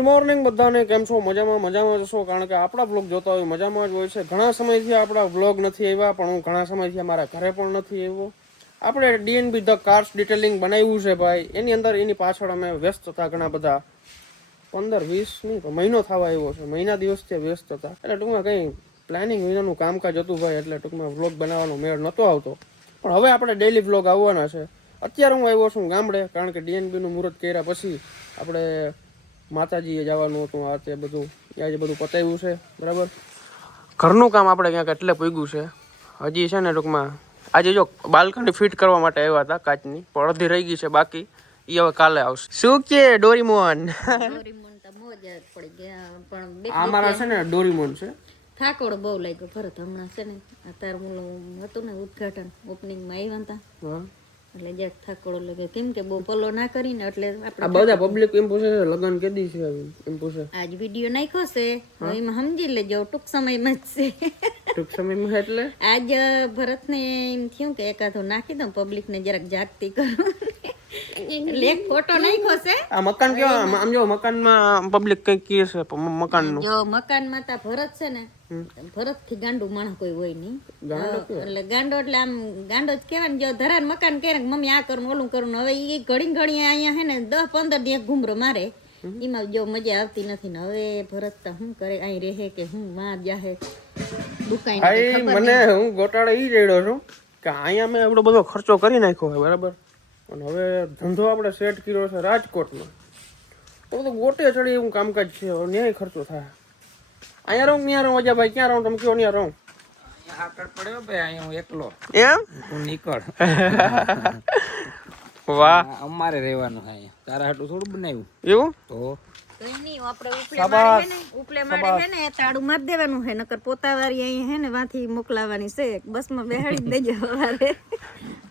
Good morning બધાને. કેમ છો? મજામાં? મજામાં જશો કારણ કે આપણા બ્લોગ જોતા હોય, મજામાં જ હોય છે. ઘણા સમયથી આપણા બ્લોગ નથી આવ્યા, પણ હું ઘણા સમયથી અમારા ઘરે પણ નથી આવ્યો. આપણે ડીએનબી ધ કાર્સ ડિટેલિંગ બનાવ્યું છે ભાઈ. એની અંદર, એની પાછળ અમે વ્યસ્ત હતા ઘણા બધા. પંદર, વીસ નહીં મહિનો થવા આવ્યો છે. મહિના દિવસથી વ્યસ્ત હતા. એટલે ટૂંકમાં કંઈ પ્લાનિંગ વિનાનું કામકાજ હતું ભાઈ, એટલે ટૂંકમાં વ્લોગ બનાવવાનો મેળ નહોતો આવતો. પણ હવે આપણે ડેઈલી વ્લોગ આવવાના છે. અત્યારે હું આવ્યો છું ગામડે, કારણ કે ડીએનબીનું મુહૂર્ત કર્યા પછી આપણે માતાજીએ જવાનું હતું આ તે બધું. આજે બધું પતાવ્યું છે બરાબર? ઘરનું કામ આપણે ક્યાંક એટલે પૂગ્યું છે. હજી છે ને ટૂંકમાં આજે જો બાલ્કની ફિટ કરવા માટે આવ્યા હતા કાચની પણ અડધી રહી ગઈ છે બાકી એ હવે કાલે આવશે. શું કે ડોરીમોન અમારા તો મોજ જ પડી ગયા પણ બે છે ને ડોરીમોન છે. ઠાકોર બહુ લાગ્યો ભરત હમણાં છે ને અત્યારે હતું ને ઉદઘાટન ઓપનિંગમાં આવ્યા હતા. હા. એટલે જે થાકોડો લાગ્યો કેમ કે બહુ પલો ના કરીને એટલે આ બધા પબ્લિક એમ પૂછે છે લગ્ન કેદી છે એમ પૂછે. આજ વીડિયો નાખ્યો છે એમાં સમજી લેજો ટૂંક સમયમાં જ છે. ટૂંક સમયમાં એટલે? આજ ભરતને એમ થયું કે એકાદો નાખી દઉં પબ્લિકને જરાક જાગતી કરું. એટલે ફોટો નાખ્યો છે. આ મકાન કેવા આમ- આમ જો મકાનમાં પબ્લિક કઈ કહે છે મકાનનું. જો મકાનમાં તા ભરત છે ને ભરતથી ગાંડું માણસ કોઈ હોય નહીં. એટલે ગાંડો એટલે આમ ગાંડો જ કહેવાય ને જો ધરાન મકાન કે મમ્મી આ કરું ઓલું કરું હવે એ ઘડી ઘડી અહીંયા હે ને દસ પંદર દિવસ ઘૂમરો મારે. એમાં જો મજા આવતી નથી ને હવે ભરત તો શું કરે અહીં રહે કે હું માં જાહે દુકાન મને હું ગોટાળો ઈ રેડો છું કે અહીંયા મેં એવડો બધો ખર્ચો કરી નાખ્યો બરાબર? અને હવે ધંધો આપણે સેટ કર્યો છે રાજકોટમાં તો બધું ગોટે ચડી એવું કામકાજ છે હવે ન્યાય ખર્ચો થાય. અહીંયા રહું ત્યાં રહું? અજા ભાઈ ક્યાં રહું? તમે કયો ત્યાં રહું? આગળ પડ્યો ભાઈ અહીંયા હું એકલો. એમ? તું નીકળ. વાહ. અમારે રહેવાનું છે અહીંયા. તારા હાટું થોડું બનાવ્યું. એવું? તો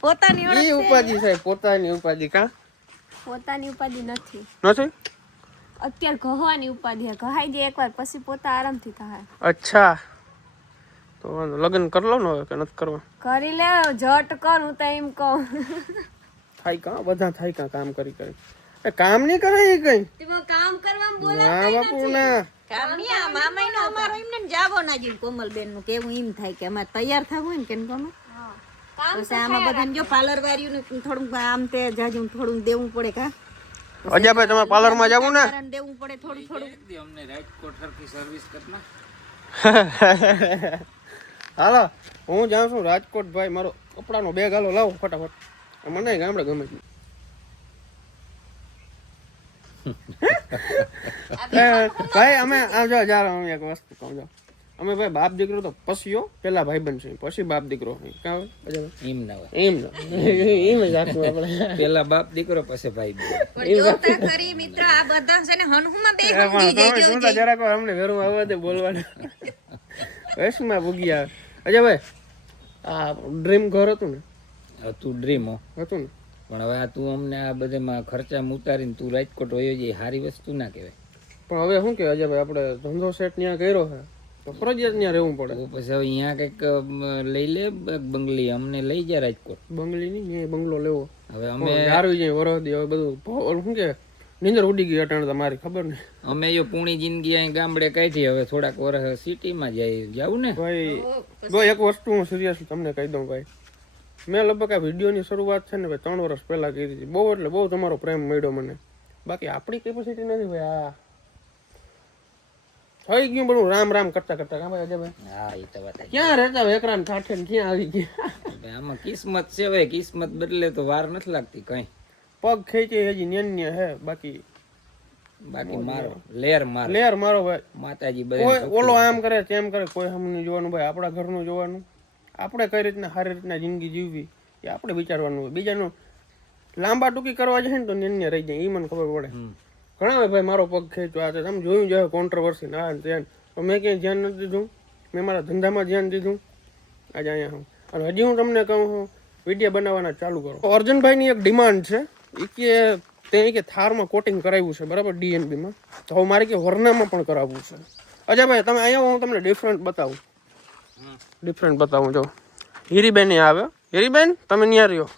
પોતાની ઉપાધિ કા? પોતાની ઉપાધિ નથી. નથી? અત્યારે ઉપાધિ એકવાર પછી પોતા આરામથી થાય અચ્છા. તો લગ્ન કરી લો ને હવે કે નથી કરવા? કરી લે જટ કર હું તો એમ કહું. થાય કા? બધા થાય કા કામ કરી કરી? એ કામ નહીં કરે એ કઈ? તેમાં કામ કરવા ના બાપુ ના. કામણિયા મામાઈનો અમારો એમને ને જાવો ના જીવ કોમલબેનનું કેવું એમ થાય કે અમારે તૈયાર થવું હોય ને કેમ કોમે પછી આમાં બધાને જો પાર્લર વાળ્યું ને થોડુંક આમ તે જાજુ થોડું દેવું પડે કા? અજાભાઈ તમે પાર્લરમાં જાવું ને? દેવું પડે થોડું થોડું અમને રાજકોટ સરખી સર્વિસ કરના હાલો હું જાઉં છું રાજકોટ ભાઈ મારો કપડાનો બેગ હાલો લાવો ફટાફટ. મને ગામડે ગમે છે. ભાઈ અમે આમ જો જાર અમે એક વસ્તુ કહું જો. અમે ભાઈ બાપ દીકરો તો પસ્યો પેલા ભાઈબંધ બનશે પછી બાપ દીકરો કાં એમ ના હોય. એમ ના એમ જ રાખવું આપણે. પેલા બાપ દીકરો પછી ભાઈ. પણ કરી મિત્ર આ બધા છે ને હનુમાં બે પણ તમે શું તો જરાક અમને ઘરમાં આવવા દે બોલવાનું. આવે. અજય ભાઈ આ ડ્રીમ ઘર હતું ને? હતું ડ્રીમ હતું ને? પણ હવે આ તું અમને આ બધામાં ખર્ચા ઉતારીને તું રાજકોટ વયો જઈ સારી વસ્તુ ના કહેવાય. પણ હવે શું કહેવાય અજયભાઈ આપણે ધંધો સેટ ત્યાં કર્યો છે તો ફરજિયાત ત્યાં રહેવું પડે. પછી હવે અહીંયા કંઈક લઈ લે બંગલી અમને લઈ જા રાજકોટ બંગલી નહીં બંગલો લેવો. હવે અમે ગારવી જાય વરસદી હવે બધું શું કે નીંદર ઉડી ગઈ અટાણે તમારી ખબર ને અમે જો પૂણી જિંદગી અહીં ગામડે કાઢી હવે થોડાક વર્ષ સિટીમાં જઈ જાવ ને? ભાઈ એક વસ્તુ હું સિરિયસ તમને કહી દઉં ભાઈ. મેં લગભગ આ વિડીયોની શરૂઆત છે ને ભાઈ ત્રણ વર્ષ પહેલા કરી હતી. બહુ એટલે બહુ તમારો પ્રેમ મળ્યો મને. બાકી આપણી કેપેસિટી નથી ભાઈ આ. થઈ ગયું બધું રામ રામ કરતા કરતા. કાં ભાઈ અજયભાઈ? હા એ તો વાત ક્યાં રહેતા વેકરામ ઠાઠે ને ક્યાં આવી ગયા? આમાં કિસ્મત છે ભાઈ કિસ્મત બદલે તો વાર નથી લાગતી કઈ. પગ ખેંચે હજી નેન્ય હે બાકી બાકી મારો લેર મારો. લેર મારો ભાઈ. માતાજી બધે ઓલો આમ કરે તેમ કરે કોઈ હમનું જોવાનું ભાઈ આપણા ઘરનું જોવાનું. આપણે કઈ રીતના સારી રીતના જિંદગી જીવવી એ આપણે વિચારવાનું હોય. બીજાનું લાંબા ટૂંકી કરવા જાય ને તો નિર્ણય રહી જાય એ મને ખબર પડે. ઘણા ભાઈ મારો પગ ખેંચો આ તમે જોયું જાય કોન્ટ્રોવર્સી ના ધ્યાન તો મેં ક્યાંય ધ્યાન નથી દીધું. મેં મારા ધંધામાં ધ્યાન દીધું. આજે અહીંયા હું. અને હજી હું તમને કહું છું વીડિયો બનાવવાના ચાલુ કરો. અર્જુનભાઈની એક ડિમાન્ડ છે. એ કે તે કે થારમાં કોટિંગ કરાવ્યું છે બરાબર ડીએનબીમાં તો હવે મારે કે હોર્નામાં પણ કરાવવું છે. અચ્છા ભાઈ તમે અહીંયા હું તમને ડિફરન્ટ બતાવું. ડિફરન્ટ બતાવું જો. હીરીબેન આવે. હીરીબેન તમે ન્યા રહ્યો.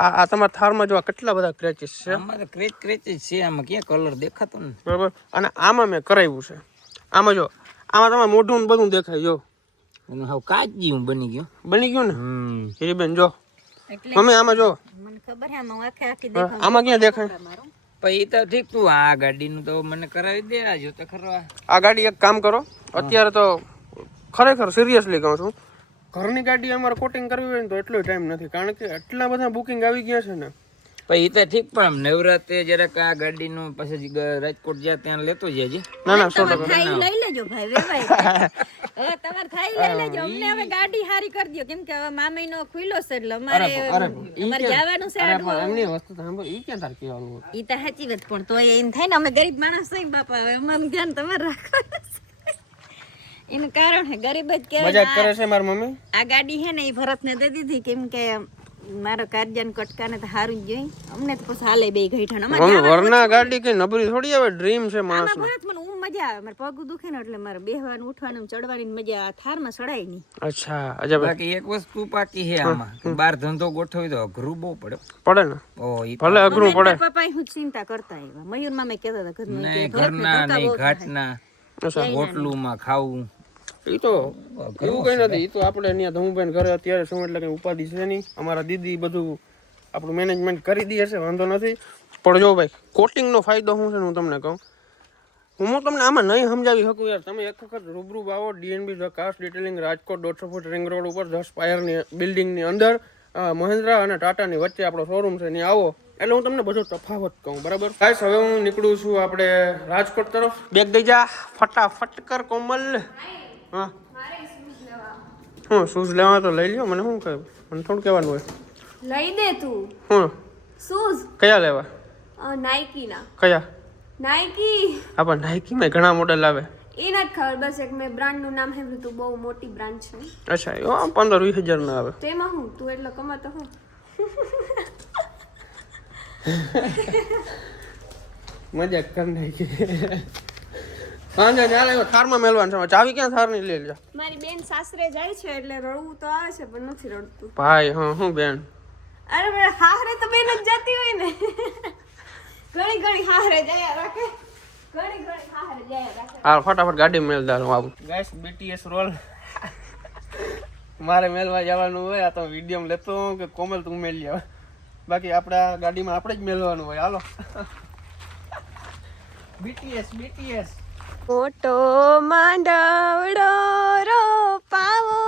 આ આ તમારા થારમાં જો કેટલા બધા ક્રેચીસ છે? આમાં તો ક્રેચ ક્રેચીસ છે આમાં ક્યાં કલર દેખાતો ને બરાબર. અને આમાં મેં કરાવ્યું છે. આમાં જો આમાં તમારે મોઢું ને બધું દેખાય જો. એનું હાવ કાચજી હું બની ગયો. બની ગયું ને? હિરીબેન જો. મમ્મી આમાં જો. મને ખબર છે આમાં આખે આખી દેખાય. આમાં ક્યાં દેખાય? પછી તો ઠીક તું આ ગાડીનું તો મને કરાવી દે આ જો તો ખરો. આ ગાડી એક કામ કરો. અત્યારે તો ખરેખર સિરિયસલી કહું છું. ઘરની ગાડી અમારે કોટિંગ કરવી હોય ને તો એટલો ટાઈમ નથી કારણ કે એટલા બધા બુકિંગ આવી ગયા છે ને. પછી એ તો ઠીક પણ આમ નવરાત્રે જરાક આ ગાડીનું પછી રાજકોટ જ્યાં ત્યાં લેતો જજે ના ના સો તમારે ખાઈ લઈ લેજો ભાઈ વેવાય હવે તમારે ખાઈ લઈ લેજો. અમને હવે ગાડી હારી કરી દો કેમ કે હવે મામીનો ખુલ્લો છે એટલે અમારે અમારે જવાનું છે અરે એમની વસ્તુ તો સાંભળ ઈ ક્યાં તાર કહેવાનું ઈ તો સાચી વાત પણ તો એમ થાય ને અમે ગરીબ માણસ છે બાપા હવે અમારું ધ્યાન તમારે રાખવાનું. એનું કારણ હે ગરીબ જ કેવાય મજાક કરે છે મારી મમ્મી? આ ગાડી હે ને એ ભરતને દે દીધી કેમ કે મારો કારજાન કટકાને તો સારું જ જોઈ. અમને તો પછી હાલે બે ગઈઠાણ અમારે વરના ગાડી કે નબરી થોડી આવે? ડ્રીમ છે માણસ ભરત મને ઊંઘ મજા આવે. મારે પગ દુખે ને એટલે મારે બેહવાનું ઉઠવાનું ચડવાની મજા આ થારમાં સડાય નહીં. અચ્છા અજા બાકી એક વસ્તુ પાકી હે આમાં કે બાર ધંધો ગોઠવી તો અઘરું બહુ પડે. પડે ને? ઓ ભલે અઘરું પડે. પપ્પા હું ચિંતા કરતા આવ્યા. મયુર મામે કહેતા હતા ઘરનું ને ઘરના નહીં ઘાટના. અચ્છા. હોટલુમાં ખાવું. એ તો એવું કઈ નથી એ તો આપણે અહીંયા ધમુભાઈ ઘરે અત્યારે શું એટલે કઈ ઉપાધિ છે નહીં. અમારા દીદી બધું આપણું મેનેજમેન્ટ કરી દઈએ છે વાંધો નથી. પણ જો ભાઈ કોટિંગનો ફાયદો શું છે હું તમને કહું? હું તમને આમાં નહીં સમજાવી શકું યાર. તમે એક વખત રૂબરૂ આવો ડીએનબી કાસ્ટ ડિટેલિંગ રાજકોટ દોઢસો ફૂટ રિંગ રોડ ઉપર દસ પાયરની બિલ્ડિંગની અંદર મહિન્દ્રા અને ટાટાની વચ્ચે આપણો શોરૂમ છે ત્યાં આવો. એટલે હું તમને બધો તફાવત કહું બરાબર? ગાઈસ હવે હું નીકળું છું આપણે રાજકોટ તરફ. બેગ દઈ જા ફટાફટ કર કોમલ. હા. હું શૂઝ લેવા તો લઈ લ્યો મને શું કહે મને થોડું કહેવાનું હોય. લઈ દે તું. હું. શૂઝ? કયા લેવા? નાઇકીના. કયા? નાઇકી? આપણ નાઇકીમાં ઘણા મોડેલ આવે. એ નથી ખબર બસ એક મેં બ્રાન્ડનું નામ સાંભળ્યું તું બહુ મોટી બ્રાન્ડ છે. અચ્છા એ પંદર વીસ હજાર ના આવે. તેમાં હું તું એટલો કમાતો હું. મજાક કરી નાખી. સાંજે ચાલે થારમાં મેલવાનું છે. ચાવી ક્યાં થારની લઈ જા મારી બેન સાસરે જાય છે એટલે રડવું તો આવે છે પણ નથી રડતું. ભાઈ હા હું બેન? અરે હારે તો બેન જ જતી હોય ને. ઘણી ઘણી હારે જાય રાખે. ઘણી ઘણી હારે જયા રાખે. હા ફટાફટ ગાડી મેલદાર હું આવું. ગાઈસ બીટીએસ રોલ મારે મેલવા જવાનું હોય આ તો વીડિયો લેતો હોઉં કે કોમલ તું મેલ આવે બાકી આપણા ગાડીમાં આપણે જ મેલવાનું હોય. હાલો. બીટીએસ બીટીએસ મોટો માંડવડો રો પાવો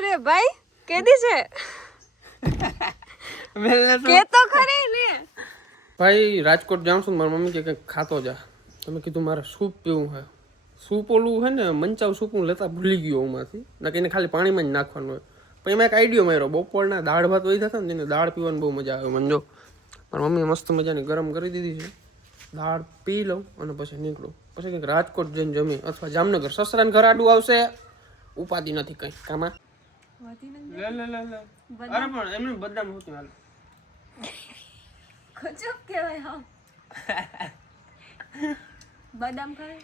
રે ભાઈ કેદી છે? કે તો ખરી ને. ભાઈ રાજકોટ જાઉં છું મારા મમ્મી કે કંઈક ખાતો જા. તમે કીધું મારે સૂપ પીવું છે સૂપ ઓલું છે ને મંચાવ સૂપ હું લેતા ભૂલી ગયો એમાંથી ના કે એને ખાલી પાણીમાં જ નાખવાનું હોય. પણ એમાં એક આઈડિયો માર્યો. બપોરના દાળ ભાત વહી થતા ને તેને દાળ પીવાની બહુ મજા આવે. મને જો મારા મમ્મીએ મસ્ત મજાની ગરમ કરી દીધી છે. દાળ પી લઉં અને પછી નીકળું. પછી કંઈક રાજકોટ જઈને જમી અથવા જામનગર સસરાને ઘર આડું આવશે. ઉપાધિ નથી કંઈ કામાં લે લે લે લે. અરે પણ એમને બદામ હોતું હાલ. ગજબ કહેવાય હા. બદામ ખાય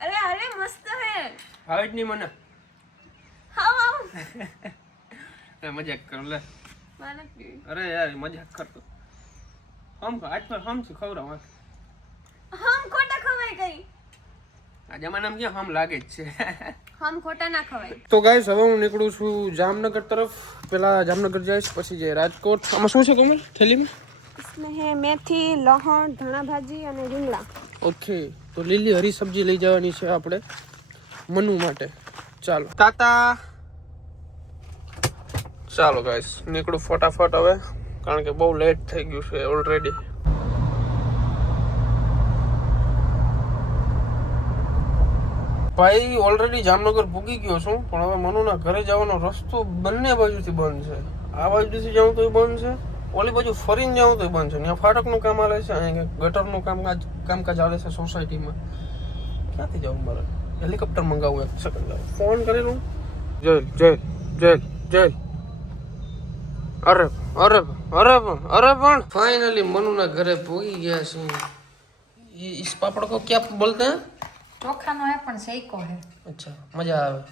અરે અરે મસ્ત હે. જ નહીં મને. હા હા. મજાક કરું લે. અરે યાર મજાક કરતો હમ આજ પર હમ છું ખવડાવ ખોટા ખવાય કઈ આ જમાનામાં ક્યાં હમ લાગે જ છે હમ ખોટા ના ખવાય તો ગાઈસ હવે હું નીકળું છું જામનગર તરફ પેલા જામનગર જઈશ પછી જે રાજકોટ આમાં શું છે કમલ થેલીમાં इसमें है मेथी लहण धना भाजी અને રીંગણા ઓકે તો લીલી હરી સબ્જી લઈ જવાની છે આપણે મનુ માટે ચાલો તાતા ચાલો ગાઈસ નીકળું ફટાફટ હવે કારણ કે બહુ લેટ થઈ ગયું છે ઓલરેડી ભાઈ ઓલરેડી જામનગર પૂગી ગયો છું પણ હવે મનુના ઘરે જવાનો રસ્તો બંને બાજુથી બંધ છે આ બાજુથી જાઉં તોય બંધ છે ઓલી બાજુ ફરીને જાઉં તોય બંધ છે ત્યાં ફાટકનું કામ હાલે છે અહીંયા કંઈક ગટરનું કામકાજ કામકાજ હાલે છે સોસાયટીમાં ક્યાંથી જાઉં મારે હેલિકોપ્ટર મંગાવું એક સેકન્ડ ફોન કરેલું જય જય જય જય અરે અરે અરે પણ અરે પણ ફાઇનલી મનુના ઘરે પહોંચી ગયા છે ઈ इस पापड़ को क्या बोलते हैं ચોખાનો હે પણ શેકો હે. અચ્છા મજા આવે.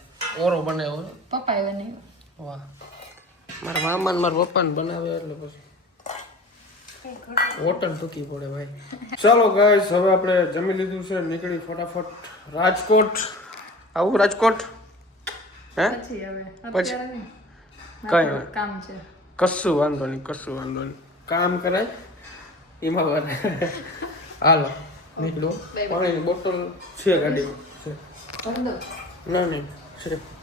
ઓરો બનાવ્યો પપ્પાએ બને વાહ. મારા મામા ને મારા પપ્પા ને બનાવે એટલે પછી હોટલ ટૂંકી પડે ભાઈ. ચાલો ગાઈસ હવે આપણે જમી લીધું છે નીકળી ફટાફટ રાજકોટ. આવું રાજકોટ? હે? પછી કઈ કામ છે. કશું વાંધો નહીં કશું વાંધો નહીં. કામ કરાય? એમાં હાલો. નીકળો. પાણીની બોટલ છે ગાડીમાં. ના નહીં છે.